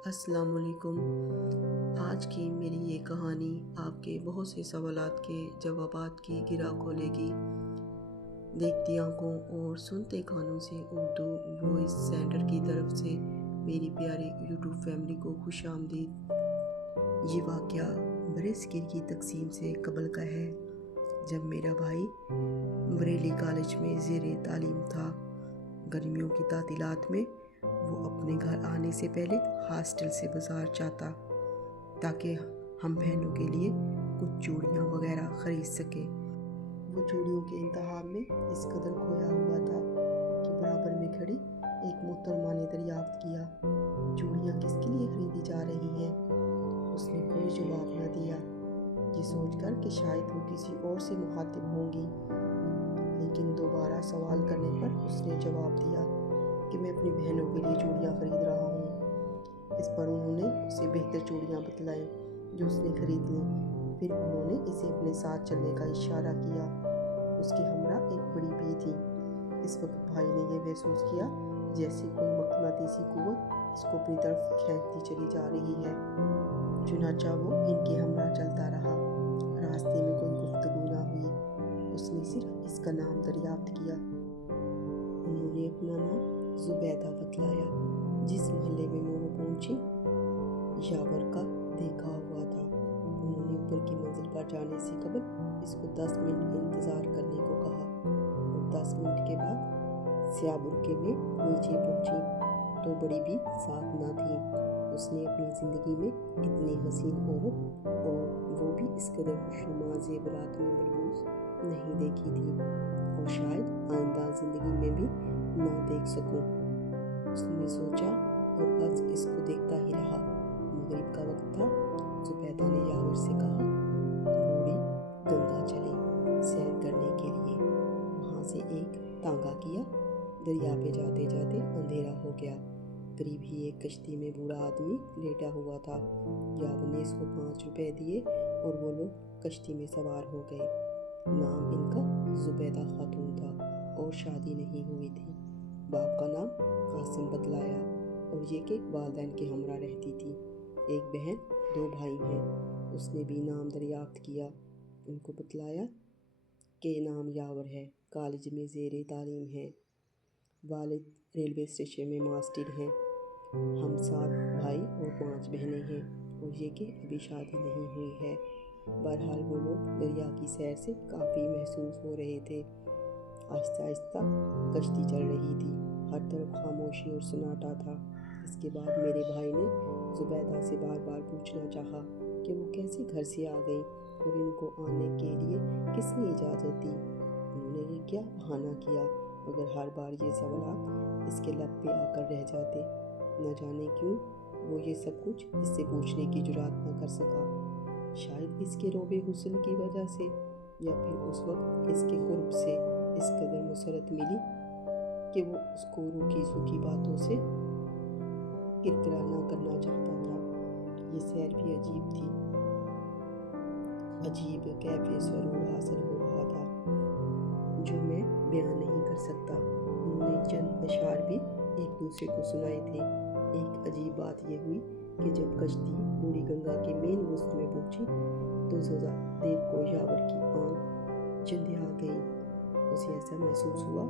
السلام علیکم۔ آج کی میری یہ کہانی آپ کے بہت سے سوالات کے جوابات کی گرہ کھولے گی۔ دیکھتی آنکھوں اور سنتے کانوں سے اردو وائس سینٹر کی طرف سے میری پیاری یوٹیوب فیملی کو خوش آمدید۔ یہ واقعہ برصغیر کی تقسیم سے قبل کا ہے، جب میرا بھائی بریلی کالج میں زیر تعلیم تھا۔ گرمیوں کی تعطیلات میں وہ اپنے گھر آنے سے پہلے ہاسٹل سے بازار جاتا تاکہ ہم بہنوں کے لیے کچھ چوڑیاں وغیرہ خرید سکے۔ وہ چوڑیوں کے انتخاب میں اس قدر کھویا ہوا تھا کہ برابر میں کھڑی ایک محترمہ نے دریافت کیا، چوڑیاں کس کے لیے خریدی جا رہی ہیں؟ اس نے کوئی جواب نہ دیا، یہ سوچ کر کہ شاید وہ کسی اور سے مخاطب ہوں گی، لیکن دوبارہ سوال کرنے پر اس نے جواب دیا کہ میں اپنی بہنوں کے لیے چوڑیاں خرید رہا ہوں۔ اس پر انہوں نے اسے بہتر چوڑیاں بتلائیں جو اس نے خرید لیں۔ پھر انہوں نے اسے اپنے ساتھ چلنے کا اشارہ کیا۔ اس کے ہمراہ ایک بڑی بی تھی۔ اس وقت بھائی نے یہ محسوس کیا جیسے کوئی مقناطیسی قوت اس کو اپنی طرف کھینچتی چلی جا رہی ہے۔ چنانچہ وہ ان کے ہمراہ چلتا رہا۔ راستے میں کوئی گفتگو نہ ہوئی، اس نے صرف اس کا نام دریافت کیا۔ انہوں نے اپنا نام زبیدہ بتلایا۔ جس محلے میں وہ پہنچی یاور کا دیکھا ہوا تھا۔ انہوں نے اوپر کی منزل پر جانے سے قبل اس کو 10 منٹ انتظار کرنے کو کہا اور 10 منٹ کے بعد سیاہ برقعے میں نیچے پہنچی تو بڑی بھی ساتھ نہ تھی۔ اس نے اپنی زندگی میں اتنی حسین عورت اور وہ بھی اس قدر خوشنما زیورات میں ملبوس نہیں دیکھی تھی، اور شاید آئندہ زندگی میں بھی نہ دیکھ سکوں۔ اس نے سوچا اور بس اس کو دیکھتا ہی رہا۔ مغرب کا وقت تھا۔ زبیدہ نے یاور سے کہا، بوڑھی گنگا چلیں سیر کرنے کے لیے۔ وہاں سے ایک تانگا کیا۔ دریا پہ جاتے جاتے اندھیرا ہو گیا۔ قریب ہی ایک کشتی میں بوڑھا آدمی لیٹا ہوا تھا۔ یاور نے اس کو 5 روپے دیے اور وہ لوگ کشتی میں سوار ہو گئے۔ نام ان کا زبیدہ خاتون تھا اور شادی نہیں ہوئی تھی۔ باپ کا نام قاسم بتلایا اور یہ کہ والدین کے ہمراہ رہتی تھی۔ ایک بہن 2 بھائی ہیں۔ اس نے بھی نام دریافت کیا۔ ان کو بتلایا کہ نام یاور ہے، کالج میں زیر تعلیم ہے، والد ریلوے اسٹیشن میں ماسٹر ہیں، ہم 7 بھائی اور 5 بہنیں ہیں، اور یہ کہ ابھی شادی نہیں ہوئی ہے۔ بہرحال وہ لوگ دریا کی سیر سے کافی محسوس ہو رہے تھے۔ آہستہ آہستہ کشتی چل رہی تھی۔ ہر طرف خاموشی اور سناٹا تھا۔ اس کے بعد میرے بھائی نے زبیدہ سے بار بار پوچھنا چاہا کہ وہ کیسے گھر سے آ گئی اور ان کو آنے کے لیے کس نے اجازت دی۔ انہوں نے یہ کیا بہانہ کیا، مگر ہر بار یہ سوالات اس کے لب پہ آ کر رہ جاتے۔ نہ جانے کیوں وہ یہ سب کچھ اس سے پوچھنے کی جرات نہ کر سکا۔ شاید اس کے روبِ حسن کی وجہ سے، یا پھر اس وقت اس کے قرب سے اس قدر مسرت ملی کہ وہ اس کو روکھی سوکھی باتوں سے کرکرا نہ کرنا چاہتا تھا۔ یہ سیر بھی عجیب تھی۔ عجیب کیف سرور حاصل ہو رہا تھا جو میں بیان نہیں کر سکتا۔ انہوں نے چند اشعار بھی ایک دوسرے کو سنائے تھے۔ ایک عجیب بات یہ ہوئی کہ جب کشتی بوڑھی گنگا کے مین وسط میں پہنچی تو ذرا دیر کو یاور کی آنکھ چندھیا گئی۔ اسے ایسا محسوس ہوا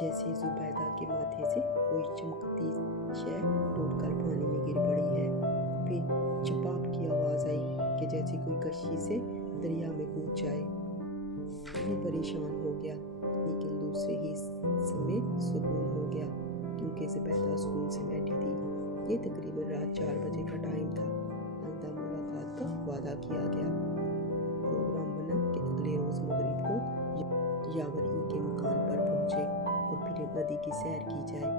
جیسے زبیدہ کے ماتھے سے کوئی چمکتی شے ٹوٹ کر پانی میں گر پڑی ہے۔ پھر چپاپ کی آواز آئی کہ جیسے کوئی کشتی سے دریا میں کود جائے۔ وہ پریشان ہو گیا، لیکن دوسرے ہی سمے سکون ہو گیا کیونکہ زبیدہ سکون سے بیٹھی تھی۔ یہ تقریباً رات 4 بجے کا ٹائم تھا۔ آئندہ ملاقات کا وعدہ کیا گیا۔ پروگرام بنا کہ اگلے روز مغرب کو یاور ان کے مکان پر پہنچے اور پھر ندی کی سیر کی جائے۔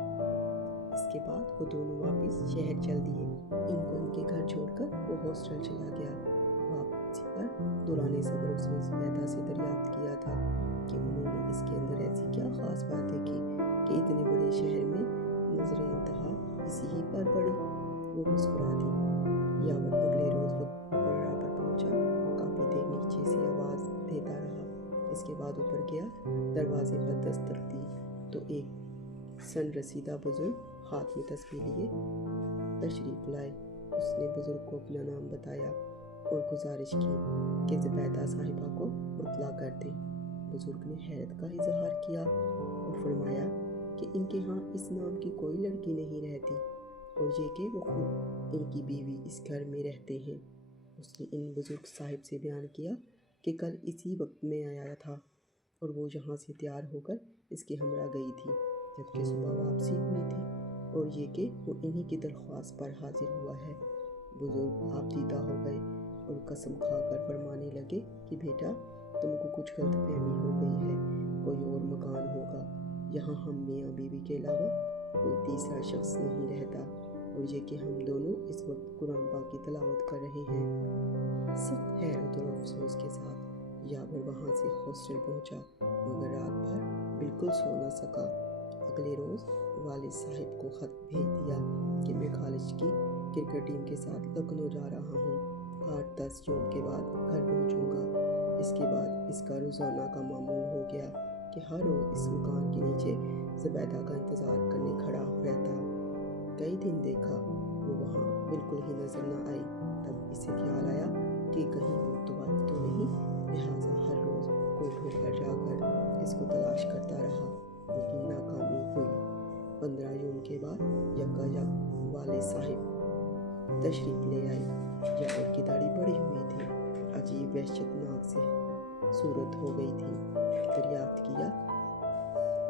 اس کے بعد وہ دونوں واپس شہر چل دیے۔ ان کو ان کے گھر چھوڑ کر وہ ہاسٹل چلا گیا۔ واپسی پر دوران سفر اس نے زبیدہ سے دریافت کیا تھا کہ انہوں نے اس کے اندر ایسی کیا خاص بات دیکھی کہ اتنے بڑے شہر میں نظر انتہا اسی ہی پر پڑی۔ وہ مسکرا دی۔ یاور اگلے روز وقت مقررہ پر پہنچا۔ کافی دیر نیچے سے آواز دیتا رہا۔ اس کے بعد اوپر گیا، دروازے پر دستک دی تو ایک سن رسیدہ بزرگ ہاتھ میں تسبیح لیے تشریف لائے۔ اس نے بزرگ کو اپنا نام بتایا اور گزارش کی کہ زبیدہ صاحبہ کو مطلع کر دیں۔ بزرگ نے حیرت کا اظہار کیا اور فرمایا کہ ان کے ہاں اس نام کی کوئی لڑکی نہیں رہتی، اور یہ کہ وہ خود ان کی بیوی اس گھر میں رہتے ہیں۔ اس نے ان بزرگ صاحب سے بیان کیا کہ کل اسی وقت میں آیا تھا اور وہ یہاں سے تیار ہو کر اس کے ہمراہ گئی تھی، جبکہ صبح واپسی ہوئی تھی، اور یہ کہ وہ انہی کی درخواست پر حاضر ہوا ہے۔ بزرگ آپ دیدہ ہو گئے اور قسم کھا کر فرمانے لگے کہ بیٹا، تم کو کچھ غلط فہمی ہو گئی ہے، کوئی اور مکان ہوگا، یہاں ہم میاں بیوی کے علاوہ کوئی تیسرا شخص نہیں رہتا، اور یہ کہ ہم دونوں اس وقت قرآن پاک کی تلاوت کر رہے ہیں۔ سخت حیرت اور افسوس کے ساتھ یاور وہاں سے ہاسٹل پہنچا، مگر رات بھر بالکل سو نہ سکا۔ اگلے روز والد صاحب کو خط بھیج دیا کہ میں کالج کی کرکٹ ٹیم کے ساتھ لکھنؤ جا رہا ہوں، 8-10 یوم کے بعد گھر پہنچوں گا۔ اس کے بعد اس کا روزانہ کا معمول ہو گیا کہ ہر روز اس مکان کے نیچے زبیدہ کا انتظار کرنے کھڑا رہتا۔ کئی دن دیکھا وہ وہاں بالکل ہی نظر نہ آئی، تب اسے خیال آیا کہ کہیں وہ تو نہیں، لہٰذا ہر روز کوٹ ہو کر جا کر اس کو تلاش کرتا رہا، لیکن ناکامی ہوئی۔ 15 یوم کے بعد یکایک والد صاحب تشریف لے آئے۔ یاور کی داڑھی بڑھی ہوئی تھی، عجیب وحشت ناک سے صورت ہو گئی تھی۔ دریافت کیا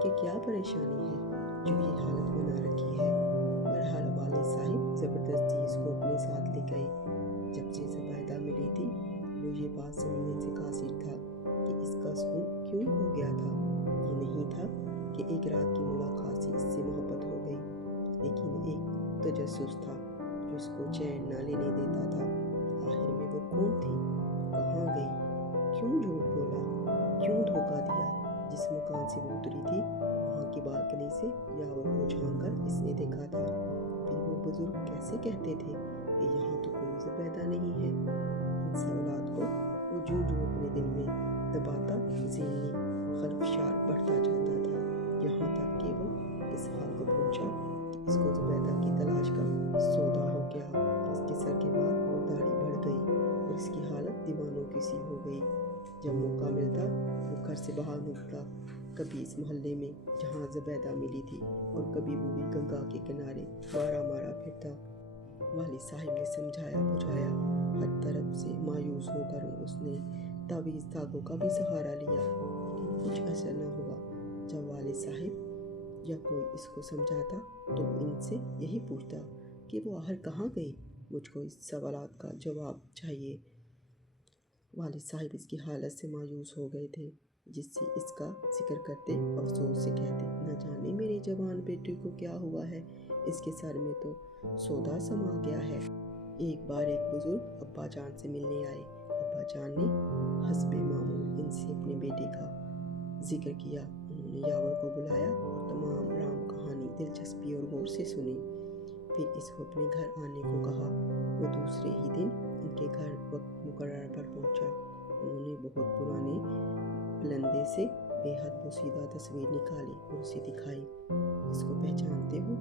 کہ کیا پریشانی ہے جو یہ حالت بنا رکھی ہے۔ بہرحال والد صاحب زبردستی اس کو اپنے ساتھ لے گئے۔ جب سے زبیدہ ملی تھی وہ یہ بات سمجھنے سے قاصر تھا کہ اس کا سکون کیوں کھو گیا تھا۔ یہ نہیں تھا کہ ایک رات کی ملاقات سے اس سے محبت ہو گئی، لیکن ایک تجسس تھا جو اس کو چین نہ لینے دیتا تھا۔ آخر میں وہ کون تھی، کہاں گئی، کیوں جھوٹ بولا، کیوں دھوکہ دیا؟ جس مکان سے وہ اتری تھی وہاں کی بالکنی سے یاور کو جھانک کر اس نے دیکھا تھا۔ پھر وہ بزرگ کیسے کہتے تھے کہ یہاں تو کوئی زبیدہ نہیں ہے؟ ان سوالات کو وہ جو اپنے دل میں دباتا ذہنی خلفشار بڑھتا جاتا تھا، یہاں تک کہ وہ اس حال کو پہنچا کہ اس کو زبیدہ کی تلاش کا سودا ہو گیا۔ اس کے سر کے بال اور داڑھی بڑھ گئی اور اس کی حالت دیوانوں کی سی ہو گئی۔ جب موقع ملتا وہ گھر سے باہر نکلتا، کبھی اس محلے میں جہاں زبیدہ ملی تھی اور کبھی بوڑھی گنگا کے کنارے مارا مارا پھرتا۔ والد صاحب نے سمجھایا بجھایا، ہر طرف سے مایوس ہو کر اس نے تعویذ دھاگوں کا بھی سہارا لیا، لیکن کچھ اثر نہ ہوا۔ جب والد صاحب یا کوئی اس کو سمجھاتا تو وہ ان سے یہی پوچھتا کہ وہ آخر کہاں گئی، مجھ کو اس سوالات کا جواب چاہیے۔ والد صاحب اس کی حالت سے مایوس ہو گئے تھے، جس سے اس کا ذکر کرتے افسوس سے کہتے، نہ جانے میرے جوان بیٹے کو کیا ہوا ہے، اس کے سر میں تو سودا سما گیا ہے۔ ایک بار ایک بزرگ ابا جان سے ملنے آئے۔ ابا جان نے حسب معمول ان سے اپنے بیٹے کا ذکر کیا۔ انہوں نے یاور کو بلایا اور تمام رام کہانی دلچسپی اور غور سے سنی۔ پھر اس کو اپنے گھر آنے کو کہا۔ وہ دوسرے ہی دن ان کے گھر وقت مقررہ پر پہنچا۔ انہوں نے بہت پرانے پلندے سے بے حد بوسیدہ تصویر نکالی اور اسے دکھائی۔ اس کو پہچانتے ہو؟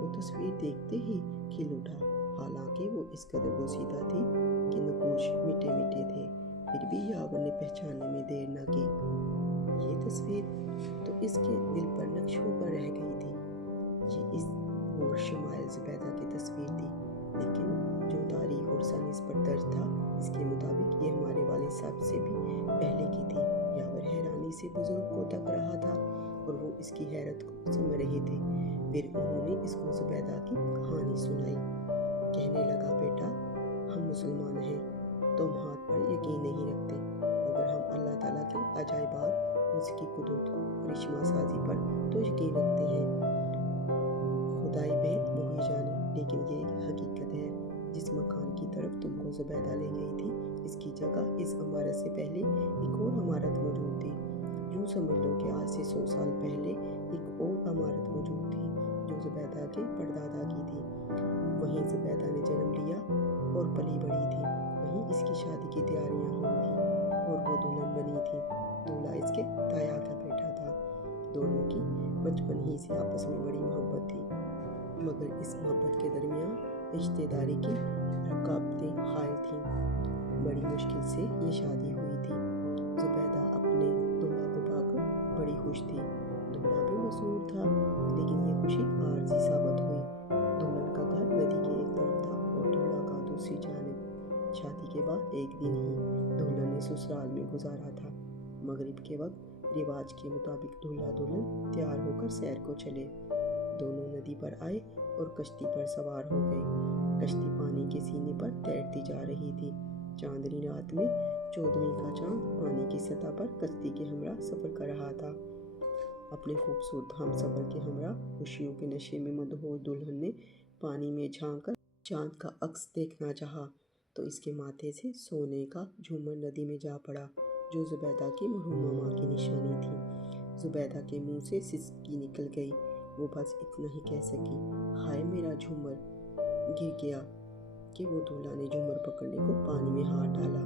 وہ تصویر دیکھتے ہی کھل اٹھا، حالانکہ وہ اس قدر بوسیدہ تھی کہ نقوش میٹھے میٹھے تھے، پھر بھی یاور نے پہچاننے میں دیر نہ کی۔ یہ تصویر تو اس کے دل پر نقش ہو کر رہ گئی تھی۔ یہ اس اور شمائل زبیدہ کی تصویر تھی، لیکن جو تاریخ اور سن اس پر درج تھا اس کے مطابق یہ ہمارے والد صاحب سے بھی پہلے کی تھی۔ یاور حیرانی سے بزرگ کو تک رہا تھا اور وہ اس کی حیرت کو سمجھ رہے تھے۔ پھر انہوں نے اس کو زبیدہ کی کہانی سنائی۔ کہنے لگا، بیٹا، ہم مسلمان ہیں، توہمات پر یقین نہیں رکھتے، مگر ہم اللہ تعالیٰ کے عجائبات اور اس کی قدرت کو کرشمہ سازی پر تو یقین رکھتے ہیں۔ خدائی بہت وہی جانے، لیکن یہ ایک حقیقت ہے، جس مکان کی طرف تم کو زبیدہ لے گئی تھی اس کی جگہ اس عمارت سے پہلے ایک اور عمارت موجود تھی۔ یوں سمجھ لو کہ آج سے 100 سال پہلے ایک اور عمارت موجود تھی جو زبیدہ کے پردادا کی تھی۔ وہیں زبیدہ نے جنم لیا اور پلی بڑھی تھی، وہیں اس کی شادی کی تیاریاں ہوئی تھیں اور وہ دلہن بنی تھی۔ دولہا اس کے تایا کا بیٹا تھا۔ دونوں کی بچپن ہی سے آپس میں بڑی محبت تھی، مگر اس محبت کے درمیان رشتہ داری کی رکاوٹیں حائل تھیں۔ بڑی مشکل سے یہ شادی ہوئی تھی۔ زبیدہ اپنے دولہا کو پا کر بڑی خوش تھی۔ دولہا بھی مسرور تھا، لیکن یہ خوشی عارضی ثابت ہوئی۔ دلہن کا گھر ندی کے ایک طرف تھا اور دولہا کا دوسری جانب۔ شادی کے بعد ایک دن ہی دلہن نے سسرال میں گزارا تھا۔ مغرب کے وقت رواج کے مطابق دولہا دلہن تیار ہو کر سیر کو چلے۔ دونوں ندی پر آئے اور کشتی پر سوار ہو گئے۔ کشتی پانی کے سینے پر تیرتی جا رہی تھی۔ چاندنی رات میں 14ویں کا چاند پانی کی سطح پر کشتی کے ہمراہ سفر کر رہا تھا۔ اپنے خوبصورت ہم سفر کے ہمراہ خوشیوں کے نشے میں مدہوش دلہن نے پانی میں جھانک کر چاند کا عکس دیکھنا چاہا تو اس کے ماتھے سے سونے کا جھومر ندی میں جا پڑا، جو زبیدہ کی مرحومہ ماں کی نشانی تھی۔ زبیدہ کے منہ سے سسکی نکل گئی۔ وہ بس اتنا ہی کہہ سکی، ہائے میرا جھومر! گر گیا کہ وہ دولہا نے جھومر پکڑنے کو پانی میں ہاتھ ڈالا۔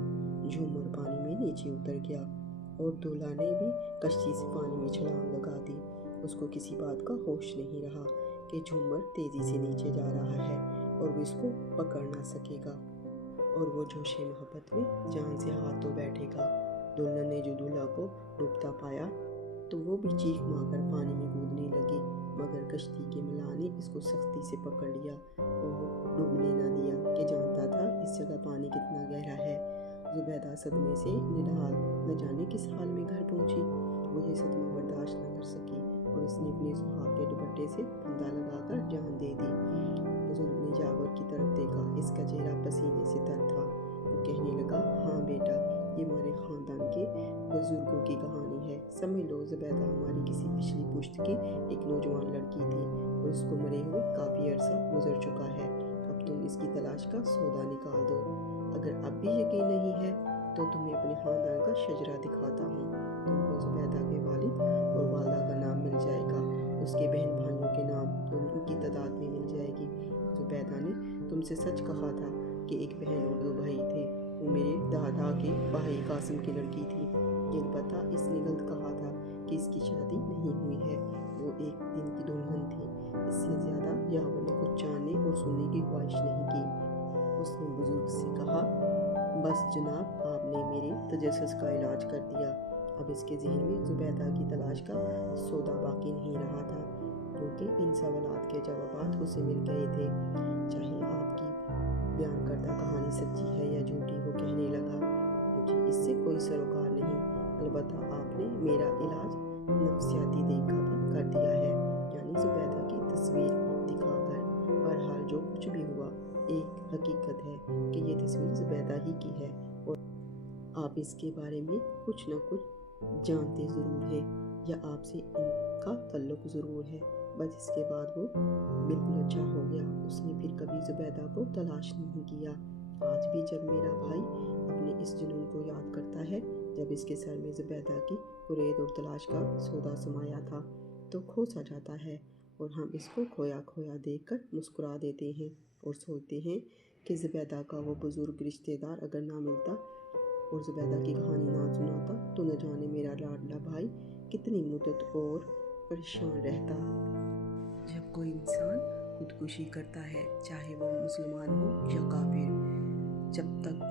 جھومر پانی میں نیچے اتر گیا اور دولہا نے بھی کشتی سے پانی میں چھلانگ لگا دی۔ اس کو کسی بات کا ہوش نہیں رہا کہ جھومر تیزی سے نیچے جا رہا ہے اور وہ اس کو پکڑ نہ سکے گا اور وہ جوش محبت میں جان سے ہاتھ دھو بیٹھے گا۔ دلہن نے جو دولہا کو ڈوبتا پایا تو وہ بھی چیخ مار کر پانی میں کودنے لگی، مگر کشتی کے ملاح نے اس کو سختی سے پکڑ لیا اور ڈوبنے نہ دیا کہ جانتا تھا اس جگہ پانی کتنا گہرا ہے۔ زبیدہ صدمے سے نڈھال نہ جانے کس حال میں گھر پہنچی۔ وہ یہ صدمہ برداشت نہ کر سکی اور اس نے اپنے سہاگ کے دوپٹے سے پھندا لگا کر جان دے دی۔ بزرگ نے جاور کی طرف دیکھا، اس کا چہرہ پسینے سے تر تھا۔ وہ کہنے لگا، ہاں بیٹا، یہ ہمارے خاندان کے بزرگوں کی کہانی ہے۔ سمجھ لو زبیدہ ہماری کسی پچھلی پشت کی ایک نوجوان لڑکی تھی اور اس کو مرے ہوئے کافی عرصہ گزر چکا ہے۔ اب تم اس کی تلاش کا سودا نکال دو۔ اگر اب بھی یقین نہیں ہے تو تمہیں اپنے خاندان کا شجرہ دکھاتا ہوں۔ تم کو زبیدہ کے والد اور والدہ کا نام مل جائے گا، اس کے بہن بھائیوں کے نام اور ان کی تعداد بھی مل جائے گی۔ زبیدہ نے تم سے سچ کہا تھا کہ ایک بہن اور 2 بھائی تھے۔ وہ میرے دادا کے بھائی قاسم کی لڑکی تھی۔ یہ البتہ اس نے غلط کہا تھا کہ اس کی شادی نہیں ہوئی ہے۔ وہ ایک دن کی دلہن تھی۔ اس سے زیادہ جاور نے کچھ جاننے اور سننے کی خواہش نہیں کی۔ اس نے بزرگ سے کہا، بس جناب، آپ نے میرے تجسس کا علاج کر دیا۔ اب اس کے ذہن میں زبیدہ کی تلاش کا سودا باقی نہیں رہا تھا، کیونکہ ان سوالات کے جوابات اسے مل گئے تھے۔ چاہے آپ کی بیان کردہ کہانی سچی ہے یا جھوٹی، وہ کہنے لگا، مجھے اس سے کوئی سروکار نہیں، البتہ آپ نے میرا علاج نفسیاتی دیکھا پر کر دیا ہے، یعنی زبیدہ کی تصویر دکھا کر۔ بہرحال جو کچھ بھی ہوا، ایک حقیقت ہے کہ یہ تصویر زبیدہ ہی کی ہے اور آپ اس کے بارے میں کچھ نہ کچھ جانتے ضرور ہیں یا آپ سے ان کا تعلق ضرور ہے۔ بس اس کے بعد وہ بالکل اچھا ہو گیا۔ اس نے پھر کبھی زبیدہ کو تلاش نہیں کیا۔ آج بھی جب میرا بھائی اپنے اس جنون کو یاد کرتا ہے جب اس کے سر میں زبیدہ کی قرید اور تلاش کا سودا سمایا تھا، تو کھو سا جاتا ہے اور ہم اس کو کھویا کھویا دیکھ کر مسکرا دیتے ہیں اور سوچتے ہیں کہ زبیدہ کا وہ بزرگ رشتہ دار اگر نہ ملتا اور زبیدہ کی کہانی نہ سناتا تو نہ جانے میرا لاڈلا بھائی کتنی مدت اور پریشان رہتا۔ جب کوئی انسان خودکشی کرتا ہے، چاہے وہ مسلمان ہو یا کافر، جب تک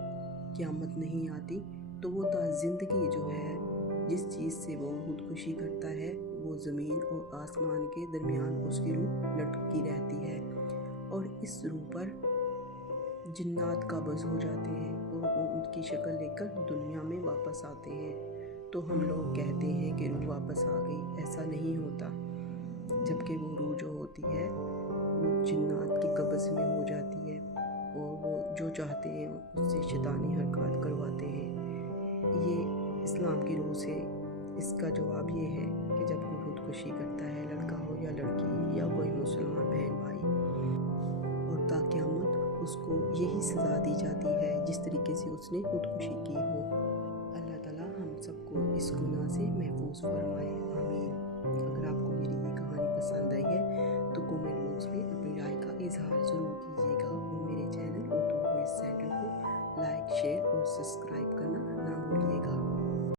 قیامت نہیں آتی تو وہ تا زندگی جو ہے جس چیز سے وہ خودکشی کرتا ہے وہ زمین اور آسمان کے درمیان اس کی روح لٹکی رہتی ہے، اور اس روح پر جنات قابض ہو جاتے ہیں اور وہ ان کی شکل لے کر دنیا میں واپس آتے ہیں۔ تو ہم لوگ کہتے ہیں کہ روح واپس آ گئی، ایسا نہیں ہوتا، جبکہ وہ روح جو ہوتی ہے وہ جنات کی قبض میں ہو جاتی ہے اور وہ جو چاہتے ہیں اس سے شیطانی حرکات کرواتے ہیں۔ یہ اسلام کی روح سے اس کا جواب یہ ہے کہ جب کوئی خودکشی کرتا ہے، لڑکا ہو یا لڑکی یا کوئی مسلمان بہن بھائی، اور تا قیامت اس کو یہی سزا دی جاتی ہے جس طریقے سے اس نے خودکشی کی ہو۔ اللہ تعالیٰ ہم سب کو اس گناہ سے محفوظ فرمائے۔